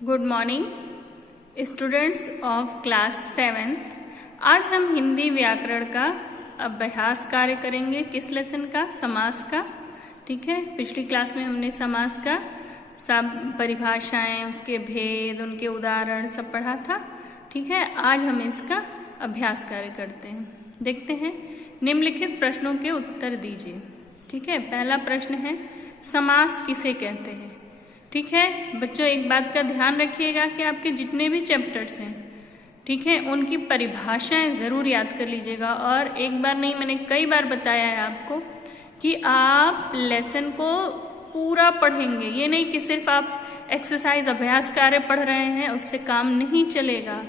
Good morning students of class 7th। आज हम हिंदी व्याकरण का अभ्यास कार्य करेंगे। किस लेसन का? समास का। ठीक है, पिछली क्लास में हमने समास का सब परिभाषाएं, उसके भेद, उनके उदाहरण सब पढ़ा था। ठीक है, आज हम इसका अभ्यास कार्य करते हैं। देखते हैं, निम्नलिखित प्रश्नों के उत्तर दीजिए। ठीक है, पहला प्रश्न है समास किसे कहते हैं। ठीक है बच्चों, एक बात का ध्यान रखिएगा कि आपके जितने भी चैप्टर्स हैं, ठीक है, उनकी परिभाषाएं जरूर याद कर लीजिएगा। और एक बार नहीं, मैंने कई बार बताया है आपको कि आप लेसन को पूरा पढ़ेंगे। ये नहीं कि सिर्फ आप एक्सरसाइज अभ्यास कार्य पढ़ रहे हैं, उससे काम नहीं चलेगा।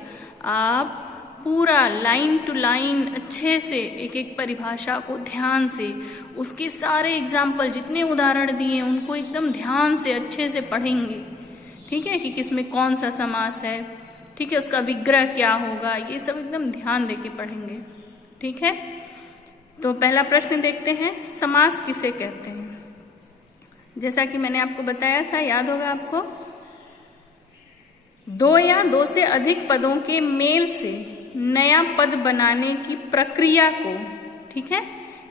आप पूरा लाइन टू लाइन अच्छे से एक एक परिभाषा को ध्यान से, उसके सारे एग्जाम्पल जितने उदाहरण दिए उनको एकदम ध्यान से अच्छे से पढ़ेंगे। ठीक है, कि किसमें कौन सा समास है, ठीक है, उसका विग्रह क्या होगा, ये सब एकदम ध्यान देके पढ़ेंगे। ठीक है, तो पहला प्रश्न देखते हैं, समास किसे कहते हैं। जैसा कि मैंने आपको बताया था, याद होगा आपको, दो या दो से अधिक पदों के मेल से नया पद बनाने की प्रक्रिया को, ठीक है,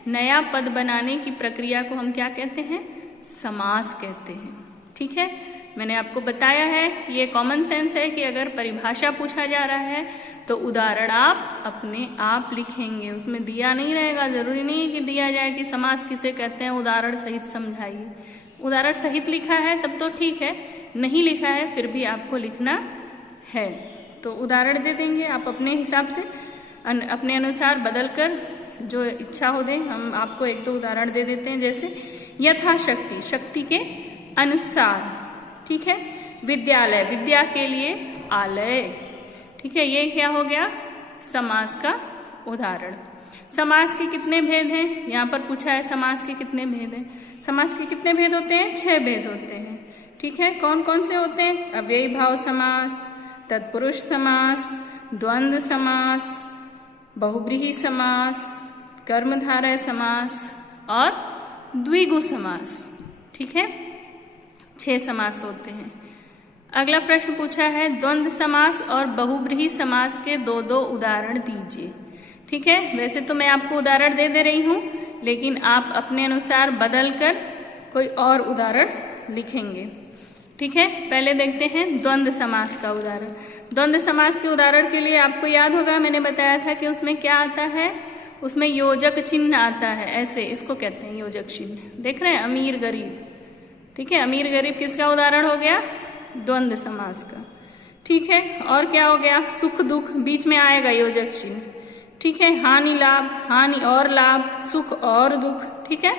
नया पद बनाने की प्रक्रिया को हम क्या कहते हैं? समास कहते हैं। ठीक है, मैंने आपको बताया है कि ये कॉमन सेंस है कि अगर परिभाषा पूछा जा रहा है तो उदाहरण आप अपने आप लिखेंगे, उसमें दिया नहीं रहेगा। जरूरी नहीं है कि दिया जाए कि समास किसे कहते हैं, उदाहरण सहित समझाइए। उदाहरण सहित लिखा है तब तो ठीक है, नहीं लिखा है फिर भी आपको लिखना है। तो उदाहरण दे देंगे आप अपने हिसाब से, अपने अनुसार बदल कर जो इच्छा हो दे। हम आपको एक दो उदाहरण दे देते हैं, जैसे यथाशक्ति, शक्ति के अनुसार। ठीक है, विद्यालय, विद्या के लिए आलय। ठीक है, ये क्या हो गया? समास का उदाहरण। समास के कितने भेद हैं? यहाँ पर पूछा है समास के कितने भेद हैं। समास के कितने भेद होते हैं? 6 भेद होते हैं। ठीक है, कौन कौन से होते हैं? अव्ययी भाव समास, तत्पुरुष समास, द्वंद्व समास, बहुब्रीहि समास, कर्मधारय समास और द्विगु समास। ठीक है, 6 समास होते हैं। अगला प्रश्न पूछा है द्वंद्व समास और बहुब्रीहि समास के दो दो उदाहरण दीजिए। ठीक है, वैसे तो मैं आपको उदाहरण दे रही हूं, लेकिन आप अपने अनुसार बदल कर कोई और उदाहरण लिखेंगे। ठीक है, पहले देखते हैं द्वंद्व समास का उदाहरण। द्वंद्व समास के उदाहरण के लिए आपको याद होगा, मैंने बताया था कि उसमें क्या आता है, उसमें योजक चिन्ह आता है। ऐसे इसको कहते हैं योजक चिन्ह। देख रहे हैं, अमीर गरीब। ठीक है, अमीर गरीब किसका उदाहरण हो गया? द्वंद्व समास का। ठीक है, और क्या हो गया? सुख दुख, बीच में आएगा योजक चिन्ह। ठीक है, हानि लाभ, हानि और लाभ, सुख और दुख। ठीक है,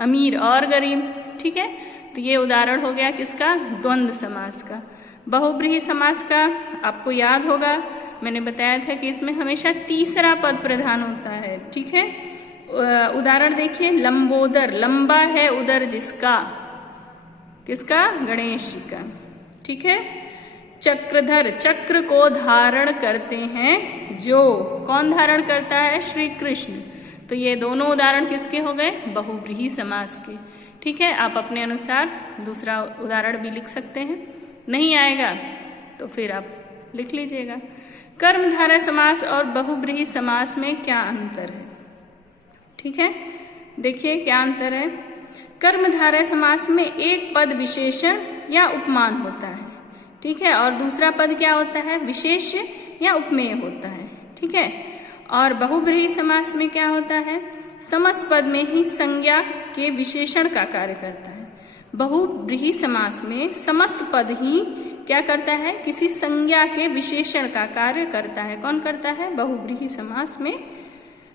अमीर और गरीब। ठीक है, तो ये उदाहरण हो गया किसका? द्वंद्व समास का। बहुब्रीहि समास का आपको याद होगा, मैंने बताया था कि इसमें हमेशा तीसरा पद प्रधान होता है। ठीक है, उदाहरण देखिए, लंबोदर, लंबा है उदर जिसका, किसका? गणेश जी का। ठीक है, चक्रधर, चक्र को धारण करते हैं जो, कौन धारण करता है? श्री कृष्ण। तो ये दोनों उदाहरण किसके हो गए? बहुब्रीहि समास के। ठीक है, आप अपने अनुसार दूसरा उदाहरण भी लिख सकते हैं। नहीं आएगा तो फिर आप लिख लीजिएगा। कर्मधारय समास और बहुब्रीहि समास में क्या अंतर है? ठीक है, देखिए क्या अंतर है। कर्मधारय समास में एक पद विशेषण या उपमान होता है। ठीक है, और दूसरा पद क्या होता है? विशेष्य या उपमेय होता है। ठीक है, और बहुब्रीहि समास में क्या होता है? समस्त पद में ही संज्ञा के विशेषण का कार्य करता है। बहुब्रीहि समास में समस्त पद ही क्या करता है? किसी संज्ञा के विशेषण का कार्य करता है। कौन करता है? बहुब्रीहि समास में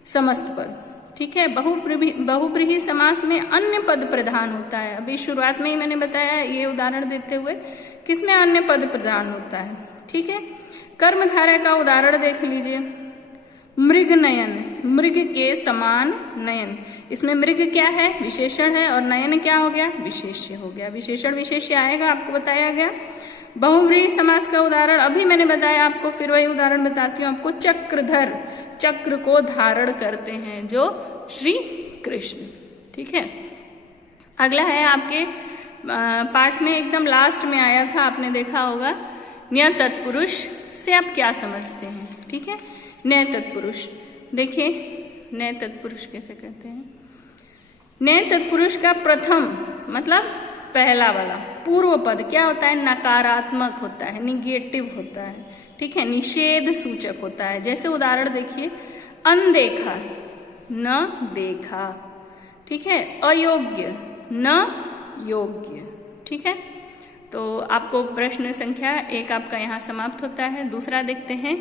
समस्त पद। ठीक है, बहुब्रीहि समास में अन्य पद प्रधान होता है। अभी शुरुआत में ही मैंने बताया ये उदाहरण देते हुए, किसमें अन्य पद प्रधान होता है। ठीक है, कर्मधारय का उदाहरण देख लीजिए, मृग नयन, मृग के समान नयन। इसमें मृग क्या है? विशेषण है, और नयन क्या हो गया? विशेष्य हो गया। विशेषण विशेष्य आएगा, आपको बताया गया। बहुब्रीहि समास का उदाहरण अभी मैंने बताया आपको, फिर वही उदाहरण बताती हूँ आपको। चक्रधर, चक्र को धारण करते हैं जो श्री कृष्ण। ठीक है, अगला है आपके पाठ में एकदम लास्ट में आया था, आपने देखा होगा। न्य तत्पुरुष से आप क्या समझते हैं? ठीक है, न्य तत्पुरुष देखिए, न्य तत्पुरुष कैसे कहते हैं? न्य तत्पुरुष का प्रथम मतलब पहला वाला पूर्व पद क्या होता है? नकारात्मक होता है, निगेटिव होता है। ठीक है, निषेध सूचक होता है। जैसे उदाहरण देखिए, अनदेखा न देखा। ठीक है, अयोग्य न योग्य। ठीक है, तो आपको प्रश्न संख्या 1 आपका यहाँ समाप्त होता है। दूसरा देखते हैं,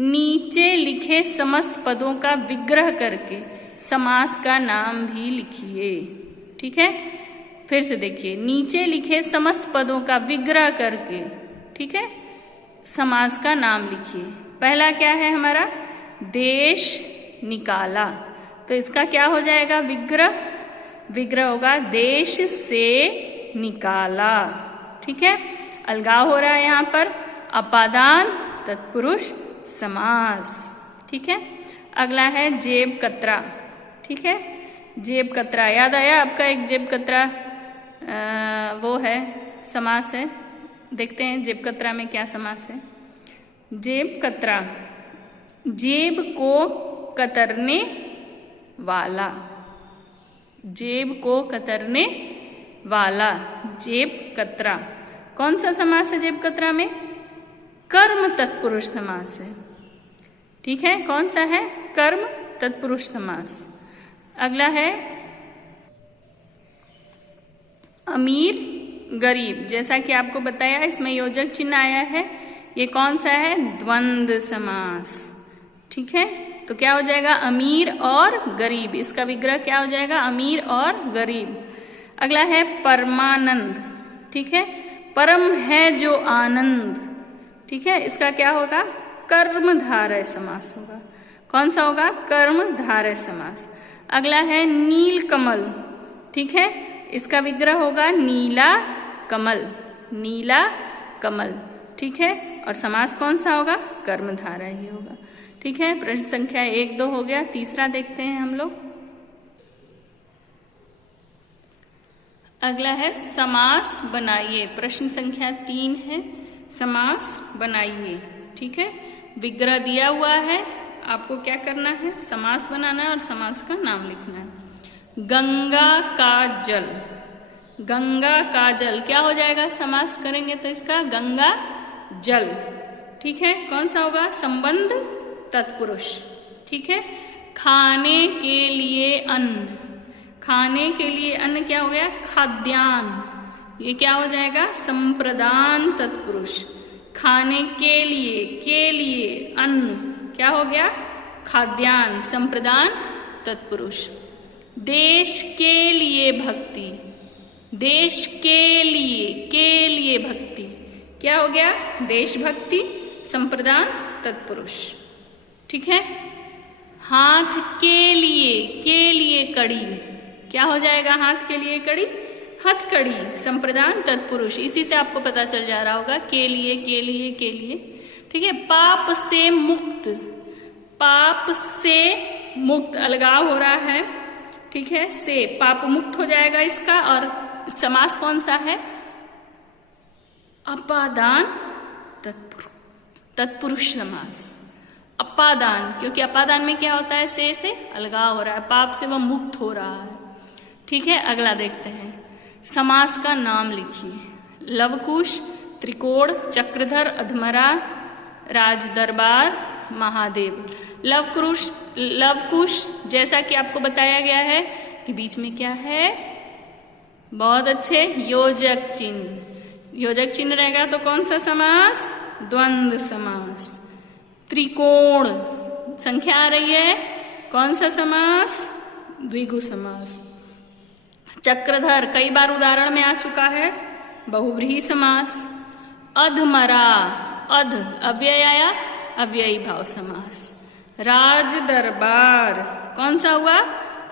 नीचे लिखे समस्त पदों का विग्रह करके समास का नाम भी लिखिए। ठीक है, फिर से देखिए, नीचे लिखे समस्त पदों का विग्रह करके, ठीक है, समास का नाम लिखिए। पहला क्या है हमारा? देश निकाला, तो इसका क्या हो जाएगा? विग्रह। विग्रह होगा देश से निकाला। ठीक है, अलगाव हो रहा है यहाँ पर। अपादान तत्पुरुष समास। ठीक है, अगला है जेब कतरा। ठीक है, जेब कतरा याद आया आपका? एक जेब कतरा वो है, समास है। देखते हैं जेब कतरा में क्या समास है। जेब कतरा, जेब को कतरने वाला। जेब को कतरने वाला, जेब कतरा। कौन सा समास है जेब कतरा में? कर्म तत्पुरुष समास है। ठीक है, कौन सा है? कर्म तत्पुरुष समास। अगला है अमीर गरीब। जैसा कि आपको बताया, इसमें योजक चिन्ह आया है। ये कौन सा है? द्वंद्व समास। ठीक है, तो क्या हो जाएगा? अमीर और गरीब। इसका विग्रह क्या हो जाएगा? अमीर और गरीब। अगला है परमानंद। ठीक है, परम है जो आनंद। ठीक है, इसका क्या होगा? कर्मधारय समास होगा। कौन सा होगा? कर्मधारय समास। अगला है नीलकमल। ठीक है, इसका विग्रह होगा नीला कमल। नीला कमल। ठीक है, और समास कौन सा होगा? कर्मधारय ही होगा। ठीक है, प्रश्न संख्या 1, 2 हो गया। तीसरा देखते हैं हम लोग। अगला है समास बनाइए। प्रश्न संख्या 3 है, समास बनाइए। ठीक है, विग्रह दिया हुआ है, आपको क्या करना है? समास बनाना है और समास का नाम लिखना है। गंगा का जल। गंगा का जल क्या हो जाएगा? समास करेंगे तो इसका गंगा जल। ठीक है, कौन सा होगा? संबंध तत्पुरुष। ठीक है, खाने के लिए अन्न। खाने के लिए अन्न क्या हो गया? खाद्यान्न। ये क्या हो जाएगा? संप्रदान तत्पुरुष। खाने के लिए अन्न क्या हो गया? खाद्यान्न। संप्रदान तत्पुरुष। देश के लिए भक्ति। देश के लिए भक्ति क्या हो गया? देशभक्ति। संप्रदान तत्पुरुष। ठीक है, हाथ के लिए कड़ी क्या हो जाएगा? हाथ के लिए कड़ी, हथकड़ी। संप्रदान तत्पुरुष। इसी से आपको पता चल जा रहा होगा के लिए। ठीक है, पाप से मुक्त। पाप से मुक्त, अलगाव हो रहा है। ठीक है, से पाप मुक्त हो जाएगा इसका। और समास कौन सा है? अपादान तत्पुरुष समास। अपादान, क्योंकि अपादान में क्या होता है? से अलगाव हो रहा है, पाप से वह मुक्त हो रहा है। ठीक है, अगला देखते हैं। समास का नाम लिखिए। लवकुश, त्रिकोण, चक्रधर, अधमरा, राजदरबार, महादेव। लवकुश जैसा कि आपको बताया गया है कि बीच में क्या है? बहुत अच्छे, योजक चिन्ह। योजक चिन्ह रहेगा तो कौन सा समास? द्वंद्व समास। त्रिकोण संख्या आ रही है, कौन सा समास? द्विगु समास। चक्रधर कई बार उदाहरण में आ चुका है, बहुव्रीहि समास। अधमरा, अध अव्यय आया, अव्ययी भाव समास। राज दरबार कौन सा हुआ?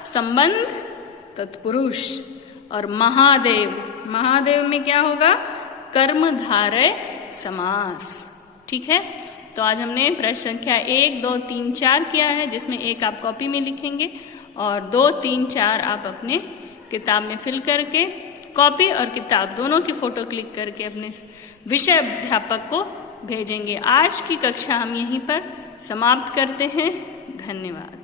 संबंध तत्पुरुष। और महादेव, महादेव में क्या होगा? कर्मधारय समास। ठीक है, तो आज हमने प्रश्न संख्या 1, 2, 3, 4 किया है, जिसमें 1 आप कॉपी में लिखेंगे और 2, 3, 4 आप अपने किताब में फिल करके कॉपी और किताब दोनों की फोटो क्लिक करके अपने विषय अध्यापक को भेजेंगे। आज की कक्षा हम यहीं पर समाप्त करते हैं। धन्यवाद।